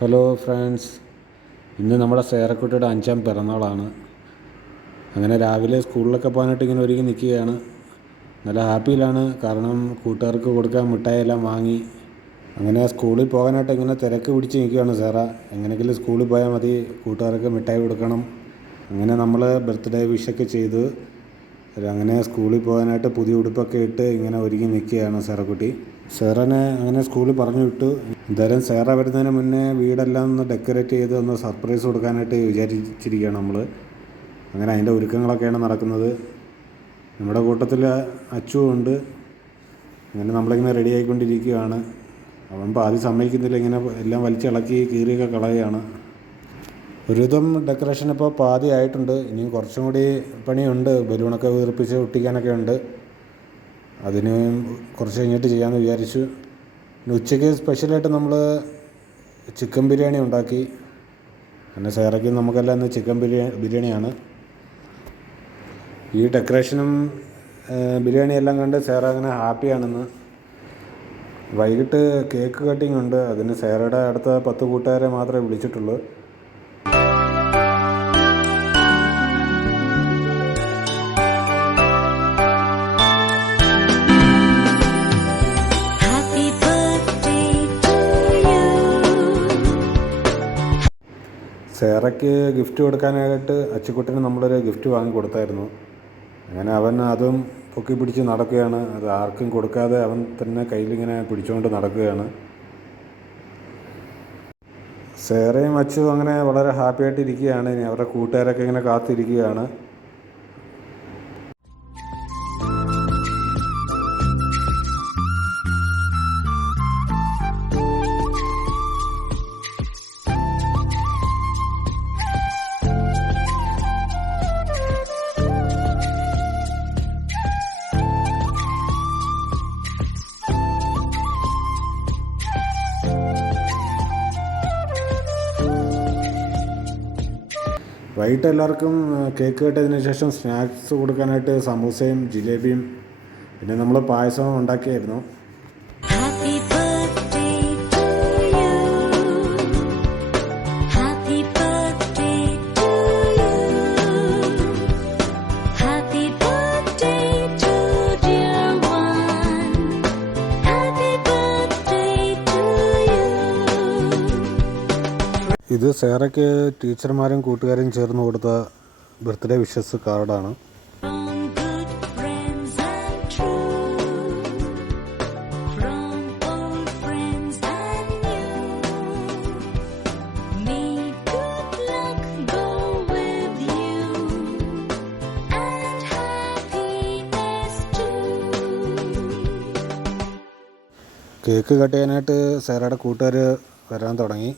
Hello friends, ഇന്ന് നമ്മുടെ സേറക്കുട്ടിയുടെ 5ാം പിറന്നാളാണ്. അങ്ങനെ രാവിലെ സ്കൂളിലൊക്കെ പോകാനായിട്ട് ഇങ്ങനെ ഒരുങ്ങി നിൽക്കുകയാണ്. നല്ല ഹാപ്പിയിലാണ്, കാരണം കൂട്ടുകാർക്ക് കൊടുക്കാൻ മിഠായിയെല്ലാം വാങ്ങി. അങ്ങനെ സ്കൂളിൽ പോകാനായിട്ട് ഇങ്ങനെ തിരക്ക് പിടിച്ച് നിൽക്കുകയാണ് സേറ. എങ്ങനെയെങ്കിലും സ്കൂളിൽ പോയാൽ മതി, കൂട്ടുകാർക്ക് മിഠായി കൊടുക്കണം. അങ്ങനെ നമ്മൾ ബർത്ത്ഡേ വിഷൊക്കെ ചെയ്ത് അങ്ങനെ സ്കൂളിൽ പോകാനായിട്ട് പുതിയ ഉടുപ്പൊക്കെ ഇട്ട് ഇങ്ങനെ ഒരുങ്ങി നിൽക്കുകയാണ് സേറക്കുട്ടി. സേറനെ അങ്ങനെ സ്കൂളിൽ പറഞ്ഞു വിട്ടു. എന്തായാലും സേറ വരുന്നതിന് മുന്നേ വീടെല്ലാം ഒന്ന് ഡെക്കറേറ്റ് ചെയ്ത് ഒന്ന് സർപ്രൈസ് കൊടുക്കാനായിട്ട് വിചാരിച്ചിരിക്കുകയാണ് നമ്മൾ. അങ്ങനെ അതിൻ്റെ ഒരുക്കങ്ങളൊക്കെയാണ് നടക്കുന്നത്. നമ്മുടെ കൂട്ടത്തിൽ അച്ചു ഉണ്ട്. അങ്ങനെ നമ്മളിങ്ങനെ റെഡി ആയിക്കൊണ്ടിരിക്കുകയാണ്. അവൻ പാതി സമ്മതിക്കുന്നില്ല, ഇങ്ങനെ എല്ലാം വലിച്ചിളക്കി കീറിയൊക്കെ കളയുകയാണ്. ഒരുവിധം ഡെക്കറേഷൻ ഇപ്പോൾ പാതി ആയിട്ടുണ്ട്. ഇനിയും കുറച്ചും കൂടി പണിയുണ്ട്. ബലൂണൊക്കെ വീർപ്പിച്ച് ഒട്ടിക്കാനൊക്കെ ഉണ്ട്. അതിന് കുറച്ച് കഴിഞ്ഞിട്ട് ചെയ്യാമെന്ന് വിചാരിച്ചു. ഉച്ചയ്ക്ക് സ്പെഷ്യലായിട്ട് നമ്മൾ ചിക്കൻ ബിരിയാണി ഉണ്ടാക്കി. പിന്നെ സേറയ്ക്ക് നമുക്കെല്ലാം ഇന്ന് ചിക്കൻ ബിരിയാണിയാണ്. ഈ ഡെക്കറേഷനും ബിരിയാണി എല്ലാം കണ്ട് സേറ അങ്ങനെ ഹാപ്പിയാണെന്ന്. വൈകിട്ട് കേക്ക് കട്ടിങ് ഉണ്ട്. അതിന് സേറയുടെ അടുത്ത 10 കൂട്ടുകാരെ മാത്രമേ വിളിച്ചിട്ടുള്ളൂ. സേറയ്ക്ക് ഗിഫ്റ്റ് കൊടുക്കാനായിട്ട് അച്ചുക്കുട്ടന് നമ്മളൊരു ഗിഫ്റ്റ് വാങ്ങി കൊടുത്തായിരുന്നു. അങ്ങനെ അവൻ അതും പൊക്കി പിടിച്ച് നടക്കുകയാണ്. അത് ആർക്കും കൊടുക്കാതെ അവൻ തന്നെ കയ്യിലിങ്ങനെ പിടിച്ചുകൊണ്ട് നടക്കുകയാണ്. സേറയും അച്ചും അങ്ങനെ വളരെ ഹാപ്പി ആയിട്ടിരിക്കുകയാണ്. ഇനി അവരുടെ കൂട്ടുകാരൊക്കെ ഇങ്ങനെ കാത്തിരിക്കുകയാണ്. വൈകിട്ട് എല്ലാവർക്കും കേക്ക് കെട്ടിയതിന് ശേഷം സ്നാക്സ് കൊടുക്കാനായിട്ട് സമൂസയും ജിലേബിയും പിന്നെ നമ്മൾ പായസവും ഉണ്ടാക്കിയായിരുന്നു. ഇത് സേറയ്ക്ക് ടീച്ചർമാരും കൂട്ടുകാരും ചേർന്ന് കൊടുത്ത ബർത്ത്ഡേ വിഷസ് കാർഡാണ്. കേക്ക് കട്ട് ചെയ്യാനായിട്ട് സേറയുടെ കൂട്ടുകാർ വരാൻ തുടങ്ങി.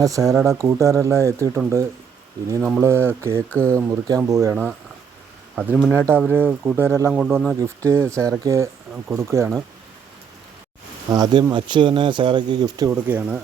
അങ്ങനെ സേറയുടെ കൂട്ടുകാരെല്ലാം എത്തിയിട്ടുണ്ട്. ഇനി നമ്മൾ കേക്ക് മുറിക്കാൻ പോവുകയാണ്. അതിന് മുന്നായിട്ട് അവർ കൂട്ടുകാരെല്ലാം കൊണ്ടുവന്ന ഗിഫ്റ്റ് സേറയ്ക്ക് കൊടുക്കുകയാണ്. ആദ്യം അച്ചു തന്നെ സേറയ്ക്ക് ഗിഫ്റ്റ് കൊടുക്കുകയാണ്.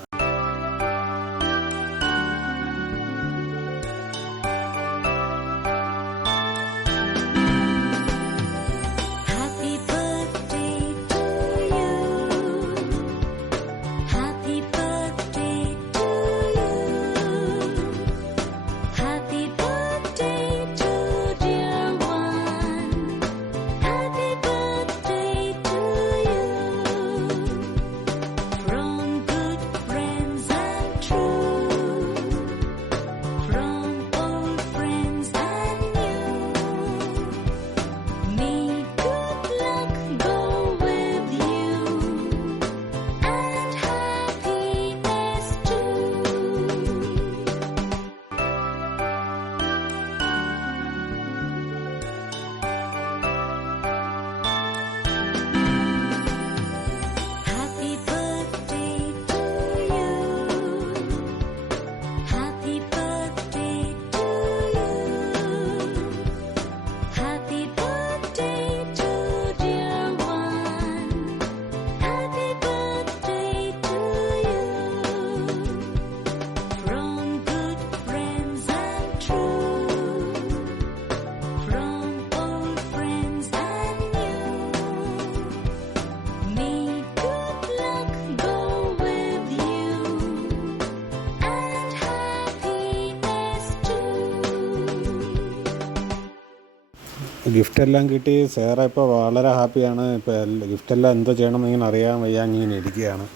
ഗിഫ്റ്റെല്ലാം കിട്ടി. സേറ ഇപ്പോൾ വളരെ ഹാപ്പിയാണ്. ഇപ്പോൾ ഗിഫ്റ്റെല്ലാം എന്തോ ചെയ്യണമെന്ന് ഇങ്ങനെ അറിയാൻ വയ്യാഞ്ഞിങ്ങനെ ഇരിക്കുകയാണ്.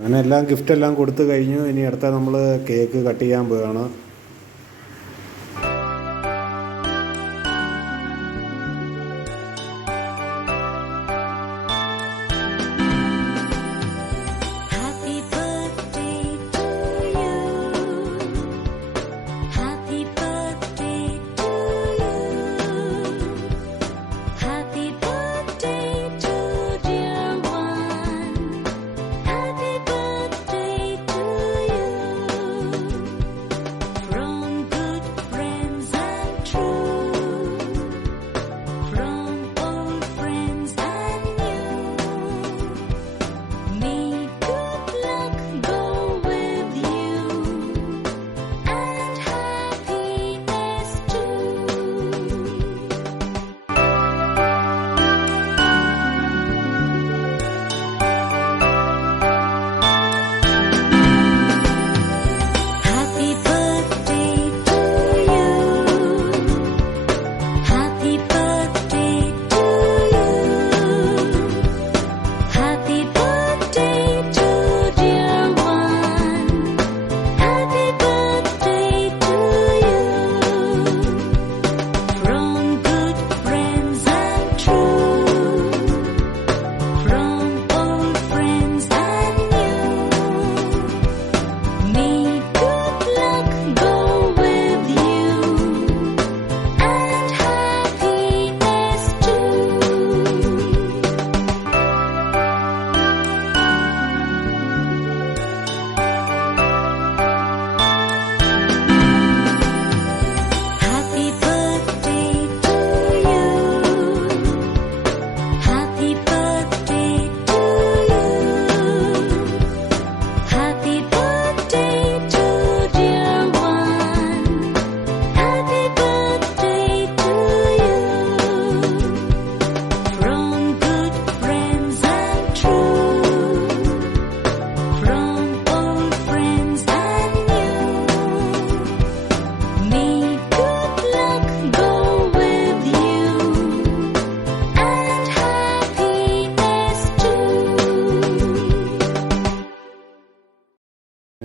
അങ്ങനെ എല്ലാം ഗിഫ്റ്റെല്ലാം കൊടുത്തു കഴിഞ്ഞു. ഇനി അടുത്ത നമ്മൾ കേക്ക് കട്ട് ചെയ്യാൻ പോവുകയാണ്.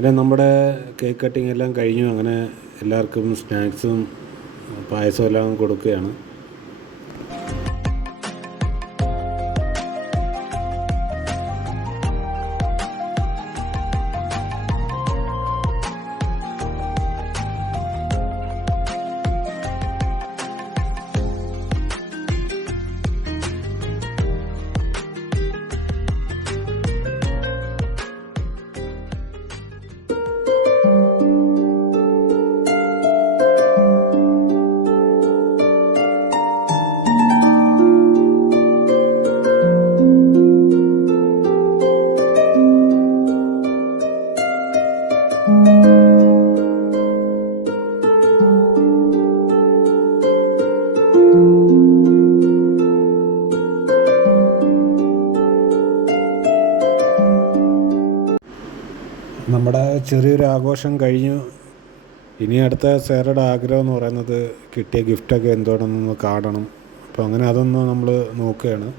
അങ്ങനെ നമ്മുടെ കേക്ക് കട്ടിങ് എല്ലാം കഴിഞ്ഞു. അങ്ങനെ എല്ലാവർക്കും സ്നാക്സും പായസവും എല്ലാം കൊടുക്കുകയാണ്. നമ്മുടെ ചെറിയൊരു ആഘോഷം കഴിഞ്ഞു. ഇനി അടുത്ത സേറയുടെ ആഗ്രഹം എന്ന് പറയുന്നത് കിട്ടിയ ഗിഫ്റ്റൊക്കെ എന്തോണെന്നൊന്ന് കാണണം. അപ്പോൾ അങ്ങനെ അതൊന്ന് നമ്മൾ നോക്കുകയാണ്.